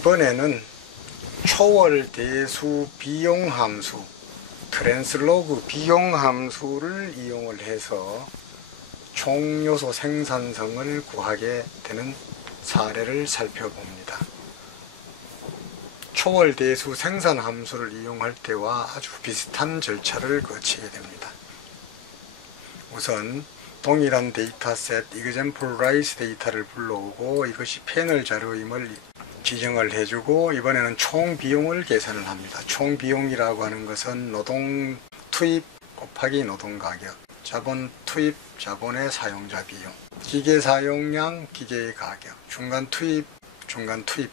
이번에는 초월 대수 비용 함수, 트랜스로그 비용 함수를 이용을 해서 총 요소 생산성을 구하게 되는 사례를 살펴봅니다. 초월 대수 생산 함수를 이용할 때와 아주 비슷한 절차를 거치게 됩니다. 우선 동일한 데이터셋 example-rise 데이터를 불러오고 이것이 패널 자료임을 지정을 해주고 이번에는 총 비용을 계산을 합니다. 총 비용이라고 하는 것은 노동 투입 곱하기 노동 가격, 자본 투입 자본의 사용자 비용, 기계 사용량 기계의 가격, 중간 투입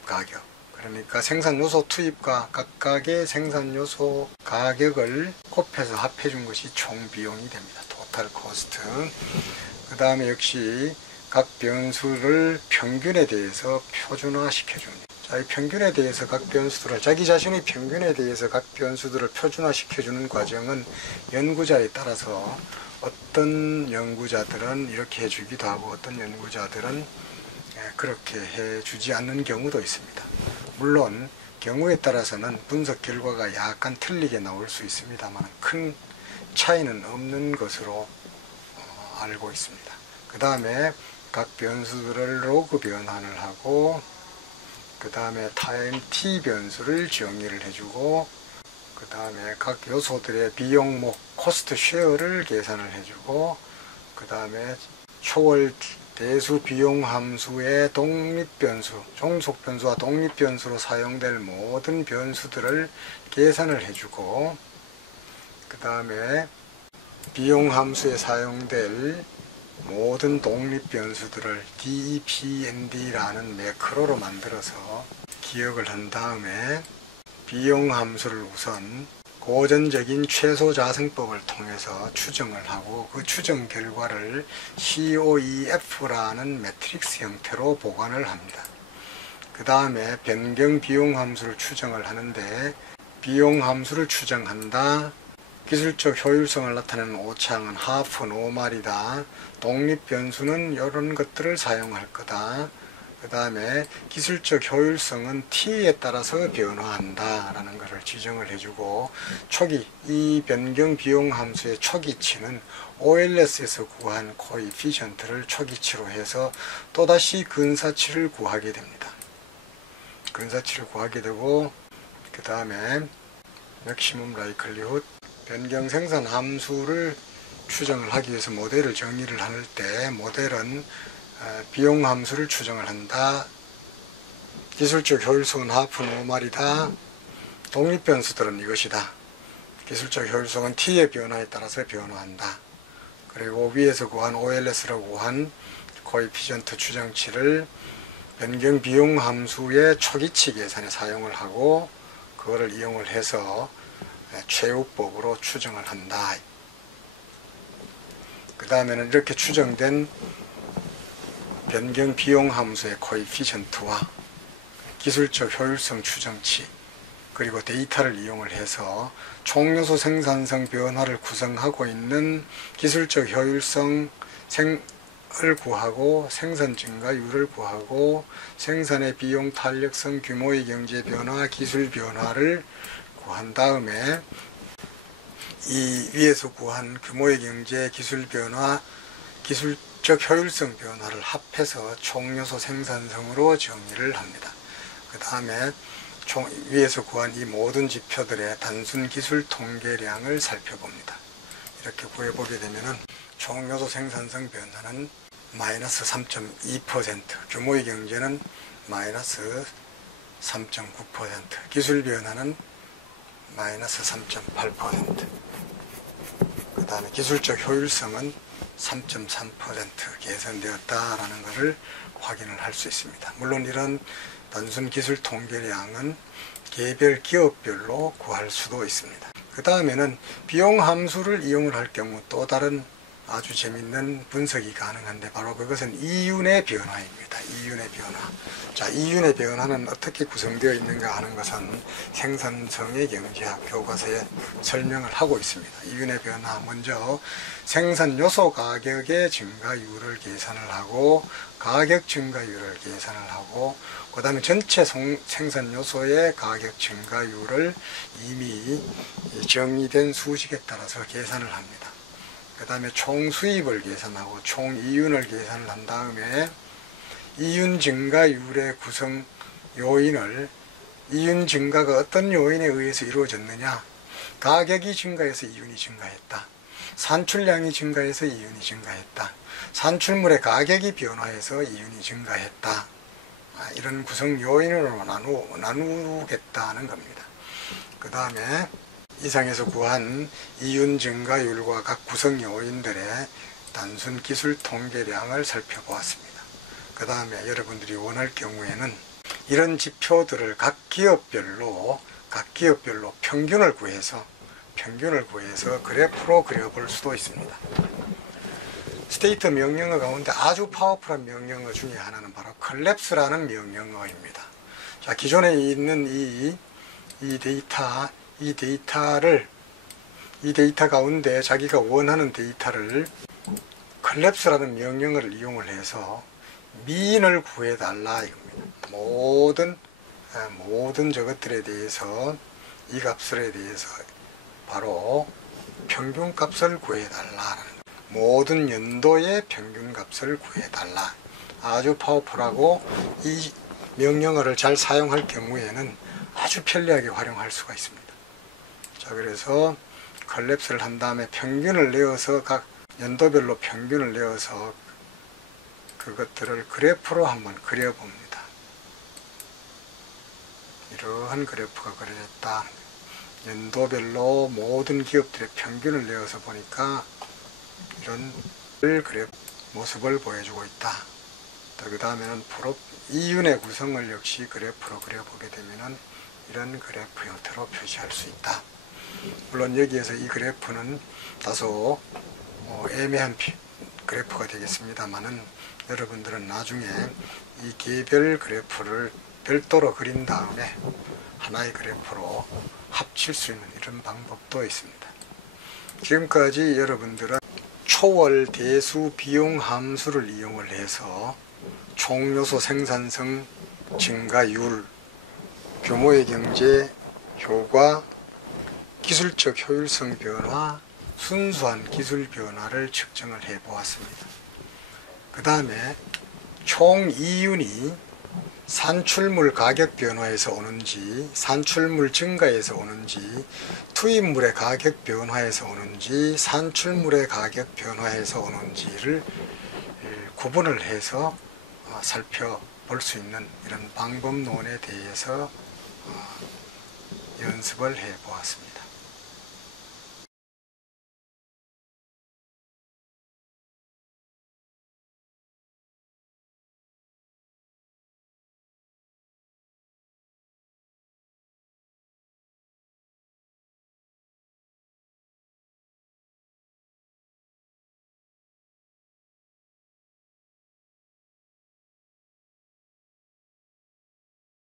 가격, 그러니까 생산 요소 투입과 각각의 생산 요소 가격을 곱해서 합해 준 것이 총 비용이 됩니다. 토탈 코스트. 그 다음에 역시 각 변수를 평균에 대해서 표준화 시켜줍니다. 자, 이 평균에 대해서 각 변수들을 자기 자신의 평균에 대해서 각 변수들을 표준화 시켜주는 과정은 연구자에 따라서 어떤 연구자들은 이렇게 해주기도 하고 어떤 연구자들은 그렇게 해주지 않는 경우도 있습니다. 물론 경우에 따라서는 분석 결과가 약간 틀리게 나올 수 있습니다만 큰 차이는 없는 것으로 알고 있습니다. 그 다음에 각 변수들을 로그 변환을 하고 그 다음에 타임 t 변수를 정의를 해주고 그 다음에 각 요소들의 비용목 코스트 쉐어를 계산을 해주고 그 다음에 초월 대수 비용 함수의 독립변수, 종속변수와 독립변수로 사용될 모든 변수들을 계산을 해주고 그 다음에 비용 함수에 사용될 모든 독립변수들을 DEPND라는 매크로로 만들어서 기억을 한 다음에 비용 함수를 우선 고전적인 최소자승법을 통해서 추정을 하고 그 추정 결과를 COEF라는 매트릭스 형태로 보관을 합니다. 그 다음에 변경 비용 함수를 추정을 하는데 비용 함수를 추정한다. 기술적 효율성을 나타내는 오차항은 하프 노말이다. 독립변수는 이런 것들을 사용할 거다. 그 다음에 기술적 효율성은 t에 따라서 변화한다 라는 것을 지정을 해주고 초기, 이 변경 비용 함수의 초기치는 OLS에서 구한 코에피션트를 초기치로 해서 또다시 근사치를 구하게 됩니다. 근사치를 구하게 되고 그 다음에 맥시멈 라이클리훗 변경 생산 함수를 추정을 하기 위해서 모델을 정의를 할 때 모델은 비용 함수를 추정을 한다. 기술적 효율성은 하프 노말이다. 독립변수들은 이것이다. 기술적 효율성은 t의 변화에 따라서 변화한다. 그리고 위에서 구한 OLS라고 구한 코에피션트 추정치를 변경 비용 함수의 초기치 계산에 사용을 하고 그거를 이용을 해서 최후법으로 추정을 한다. 그 다음에는 이렇게 추정된 변경 비용 함수의 코에피션트와 기술적 효율성 추정치 그리고 데이터를 이용을 해서 총요소 생산성 변화를 구성하고 있는 기술적 효율성을 구하고 생산 증가율을 구하고 생산의 비용 탄력성 규모의 경제 변화 기술 변화를 구한 다음에 이 위에서 구한 규모의 경제 기술 변화 기술적 효율성 변화를 합해서 총요소 생산성으로 정의를 합니다. 그 다음에 위에서 구한 이 모든 지표들의 단순 기술 통계량을 살펴봅니다. 이렇게 구해보게 되면은 총요소 생산성 변화는 마이너스 3.2%, 규모의 경제는 마이너스 3.9%, 기술 변화는 마이너스 3.8%, 그 다음에 기술적 효율성은 3.3% 개선되었다라는 것을 확인을 할 수 있습니다. 물론 이런 단순 기술 통계량은 개별 기업별로 구할 수도 있습니다. 그 다음에는 비용 함수를 이용을 할 경우 또 다른 아주 재밌는 분석이 가능한데 바로 그것은 이윤의 변화입니다. 이윤의 변화. 자, 이윤의 변화는 어떻게 구성되어 있는가 하는 것은 생산성의 경제학 교과서에 설명을 하고 있습니다. 이윤의 변화, 먼저 생산 요소 가격의 증가율을 계산을 하고 가격 증가율을 계산을 하고 그 다음에 전체 생산 요소의 가격 증가율을 이미 정의된 수식에 따라서 계산을 합니다. 그 다음에 총 수입을 계산하고 총 이윤을 계산을 한 다음에 이윤 증가율의 구성 요인을 이윤 증가가 어떤 요인에 의해서 이루어졌느냐, 가격이 증가해서 이윤이 증가했다, 산출량이 증가해서 이윤이 증가했다, 산출물의 가격이 변화해서 이윤이 증가했다, 이런 구성 요인으로 나누겠다는 겁니다. 그 다음에 이상에서 구한 이윤 증가율과 각 구성 요인들의 단순 기술 통계량을 살펴보았습니다. 그 다음에 여러분들이 원할 경우에는 이런 지표들을 각 기업별로 평균을 구해서 그래프로 그려볼 수도 있습니다. 스테이트 명령어 가운데 아주 파워풀한 명령어 중에 하나는 바로 컬랩스라는 명령어입니다. 자, 기존에 있는 이 데이터 가운데 자기가 원하는 데이터를 컬랩스라는 명령어를 이용을 해서 미인을 구해달라 이겁니다. 모든 저것들에 대해서 이 값들에 대해서 바로 평균값을 구해달라는, 모든 연도의 평균값을 구해달라. 아주 파워풀하고 이 명령어를 잘 사용할 경우에는 아주 편리하게 활용할 수가 있습니다. 자, 그래서 컬랩스를 한 다음에 평균을 내어서 각 연도별로 평균을 내어서 그것들을 그래프로 한번 그려봅니다. 이러한 그래프가 그려졌다. 연도별로 모든 기업들의 평균을 내어서 보니까 이런 그래프 모습을 보여주고 있다. 그 다음에는 이윤의 구성을 역시 그래프로 그려보게 되면은 이런 그래프 형태로 표시할 수 있다. 물론 여기에서 이 그래프는 다소 애매한 그래프가 되겠습니다만은 여러분들은 나중에 이 개별 그래프를 별도로 그린 다음에 하나의 그래프로 합칠 수 있는 이런 방법도 있습니다. 지금까지 여러분들은 초월 대수 비용 함수를 이용을 해서 총요소 생산성 증가율, 규모의 경제, 효과, 기술적 효율성 변화, 순수한 기술 변화를 측정을 해 보았습니다. 그 다음에 총 이윤이 산출물 가격 변화에서 오는지, 산출물 증가에서 오는지, 투입물의 가격 변화에서 오는지, 산출물의 가격 변화에서 오는지를 구분을 해서 살펴볼 수 있는 이런 방법론에 대해서 연습을 해 보았습니다.